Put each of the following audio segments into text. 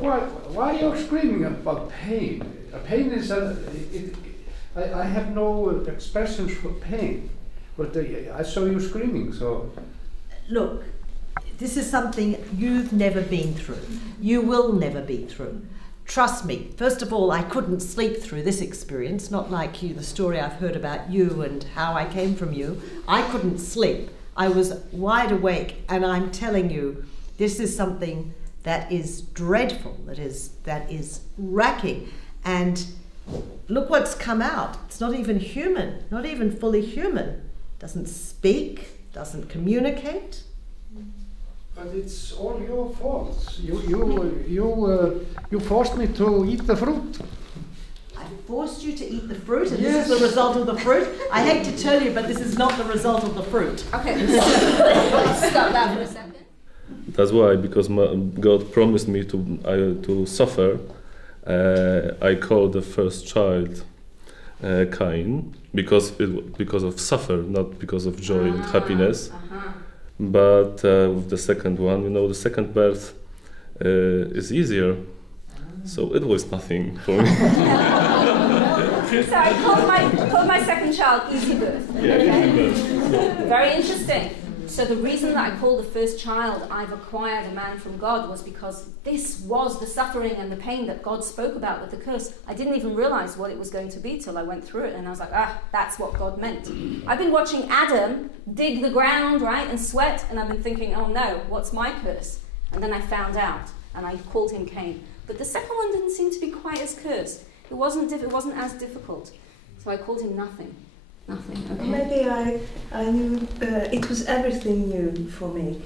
why are you screaming about pain? Pain is I have no expressions for pain, but I saw you screaming, so... Look, this is something you've never been through. You will never be through. Trust me. First of all, I couldn't sleep through this experience, not like you, the story I've heard about you and how I came from you. I couldn't sleep. I was wide awake, and I'm telling you, this is something that is dreadful, that is racking. And look what's come out. It's not even human, not even fully human. Doesn't speak, doesn't communicate. But it's all your fault. You forced me to eat the fruit. I forced you to eat the fruit, and yes. This is the result of the fruit. I hate to tell you, but this is not the result of the fruit. Okay, let's stop that for a second. That's why, because God promised me to suffer. I called the first child Cain because of suffer, not because of joy and happiness. But with the second one, you know, the second birth is easier, so it was nothing for me. So I called my second child Easy Birth. Yeah, okay? Easy Birth. Very interesting. So the reason that I called the first child I've acquired a man from God was because this was the suffering and the pain that God spoke about with the curse. I didn't even realize what it was going to be till I went through it, and I was like, that's what God meant. I've been watching Adam dig the ground, right, and sweat, and I've been thinking, oh no, what's my curse? And then I found out, and I called him Cain. But the second one didn't seem to be quite as cursed. It wasn't as difficult. So I called him nothing. Nothing. Okay. Maybe I knew it was everything new for me.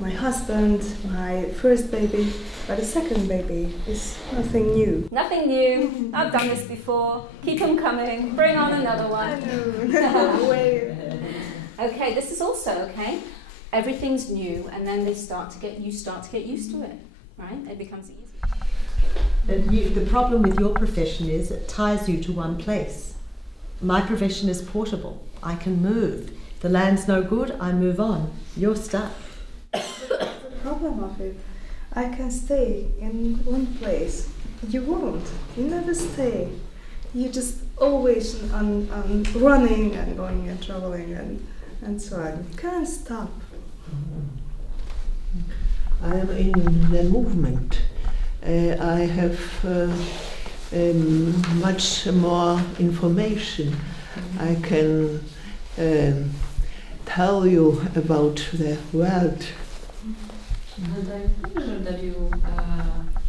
My husband, my first baby, but the second baby is nothing new. Nothing new. I've done this before. Keep them coming. Bring on another one. I know. Okay, this is also okay. Everything's new, and then you start to get used to it, right? It becomes easy. The problem with your profession is it ties you to one place. My profession is portable. I can move. The land's no good, I move on. You're stuck. The problem of it, I can stay in one place. You won't. You never stay. You just always on running and going and traveling and so on. You can't stop. I am in the movement. I have much more information. I can tell you about the world. And I pleasure that you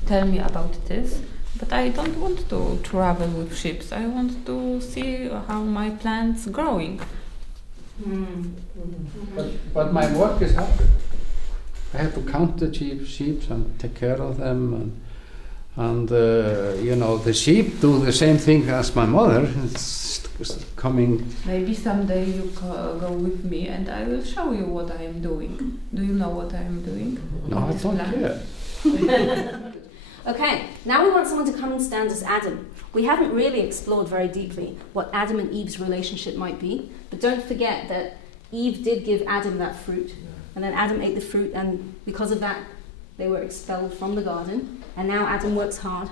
tell me about this, but I don't want to travel with ships. I want to see how my plant's growing. But my work is hard. I have to count the sheep and take care of them, and you know, the sheep do the same thing as my mother. It's coming. Maybe someday you go with me and I will show you what I am doing. Do you know what I am doing? No, I don't care. Okay, now we want someone to come and stand as Adam. We haven't really explored very deeply what Adam and Eve's relationship might be, but don't forget that Eve did give Adam that fruit, and then Adam ate the fruit, and because of that they were expelled from the garden, and now Adam works hard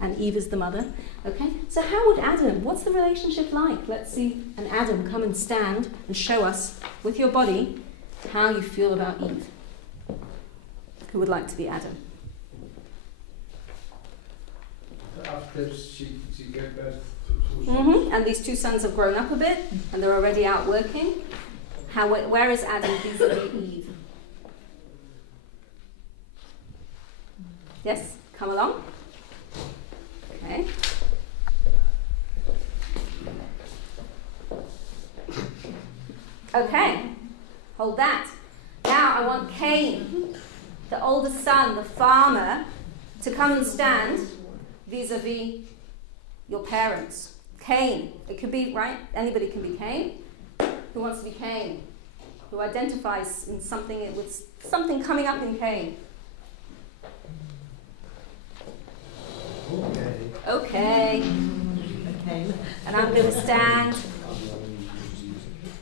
and Eve is the mother. Okay, so how would Adam, what's the relationship like? Let's see an Adam come and stand and show us with your body how you feel about Eve. Who would like to be Adam? After she gave birth to And these two sons have grown up a bit and they're already out working. Where is Adam vis-a-vis Eve? Yes, come along. Okay. Okay, hold that. Now I want Cain, the oldest son, the farmer, to come and stand vis-a-vis your parents. Cain, it could be, right? Anybody can be Cain. Who wants to be Cain? Who identifies in something with something coming up in Cain? Okay. And I'm going to stand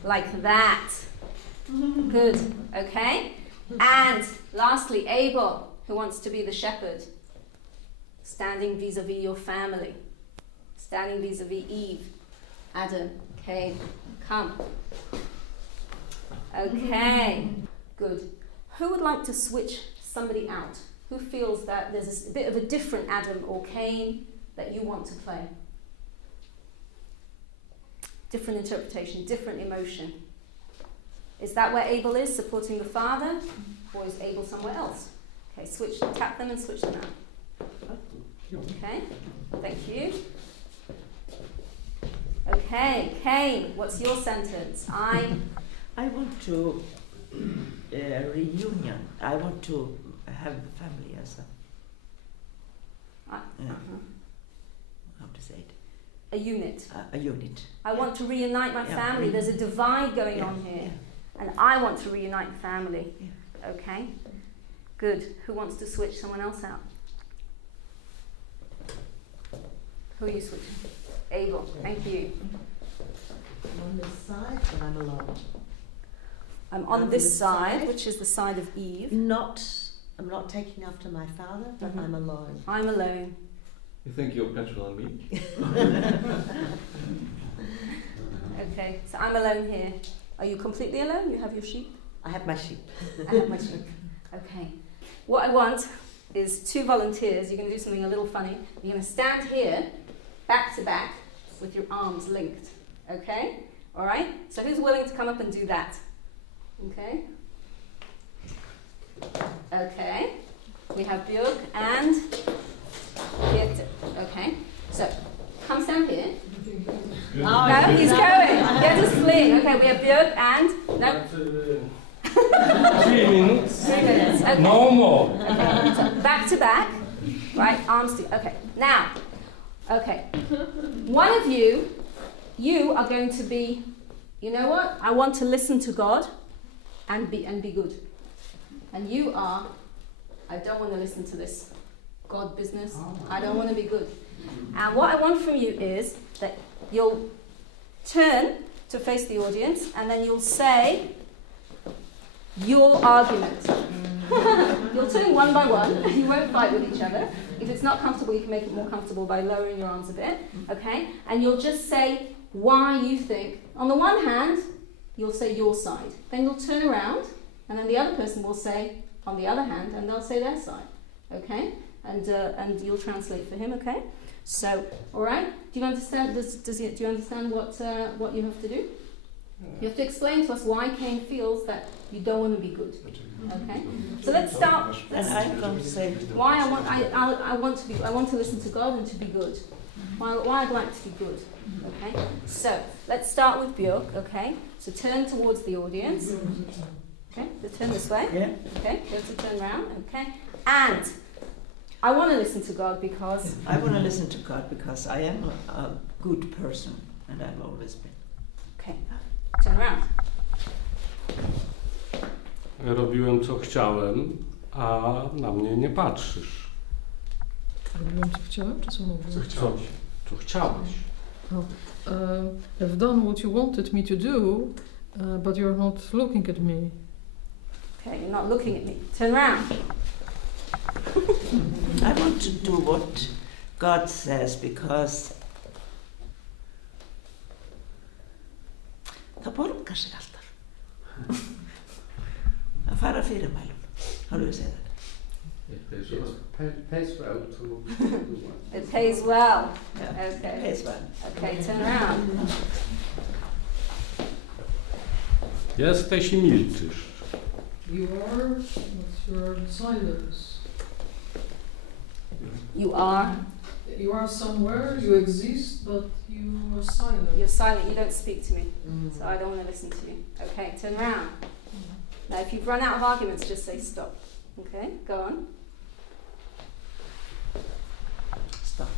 like that. Good. Okay. And lastly, Abel. Who wants to be the shepherd? Standing vis-a-vis your family. Standing vis-a-vis Eve, Adam, Cain. Come. Okay, good. Who would like to switch somebody out? Who feels that there's a bit of a different Adam or Cain that you want to play? Different interpretation, different emotion. Is that where Abel is, supporting the father? Or is Abel somewhere else? Okay, switch, tap them and switch them out. Okay, thank you. Okay, Cain, what's your sentence? I want to reunion. I want to have the family as a how to say it? A unit. A unit. I want to reunite my family. There's a divide going on here. And I want to reunite the family. Okay, good. Who wants to switch someone else out? Who are you switching? Abel, thank you. I'm on this side, but I'm alone. I'm on this side, which is the side of Eve. I'm not taking after my father, but I'm alone. I'm alone. You think you're better than me? Okay, so I'm alone here. Are you completely alone? You have your sheep? I have my sheep. I have my sheep. Okay. What I want is 2 volunteers. You're going to do something a little funny. You're going to stand here, back to back, with your arms linked. Okay? All right? So who's willing to come up and do that? Okay? Okay. We have Björk and Pitzele. Okay. So, come stand here. Oh, no, he's going. Get us fleeing. Okay, we have Björk and... No. 3 minutes. 3 minutes. Okay. No more. Okay. So, back to back. Right, arms to... Okay, now. Okay. One of you are going to be... You know what? I want to listen to God and be good. And you are... I don't want to listen to this God business. I don't want to be good. And what I want from you is that you'll turn to face the audience and then you'll say your argument. You'll turn one by one and you won't fight with each other. If it's not comfortable, you can make it more comfortable by lowering your arms a bit. Okay? And you'll just say why you think. On the one hand, you'll say your side. Then you'll turn around and then the other person will say on the other hand and they'll say their side. Okay? And you'll translate for him, okay? So, all right. Do you understand? Do you understand what you have to do? You have to explain to us why Cain feels that you don't want to be good. Okay. So let's start. And I'm going to say why I want to listen to God and to be good. Why I'd like to be good. Okay. So let's start with Björk. Okay. So turn towards the audience. Okay. So turn this way. Yeah. Okay. You have to turn around. Okay. And I want to listen to God because... I want to listen to God because I am a good person and I've always been. Okay, turn around. Robiłem co chciałem, a na mnie nie patrzysz. Robiłem co chciałem, czy co mówiłem? Co chciałeś? Co chciałeś? I've done what you wanted me to do, but you're not looking at me. Okay, you're not looking at me. Turn around. I want to do what God says because það borgar sig alltaf að fara fyrirmælum. How do you say that? It pays well to do what? It pays well. Yeah. Okay. It pays well. Okay, turn around. Jesteś i milczysz. You are, what's your silence? You are. You are somewhere, you exist, but you are silent. You're silent, you don't speak to me. So I don't want to listen to you. Okay, turn around. Now if you've run out of arguments, just say stop. Okay, go on. Stop.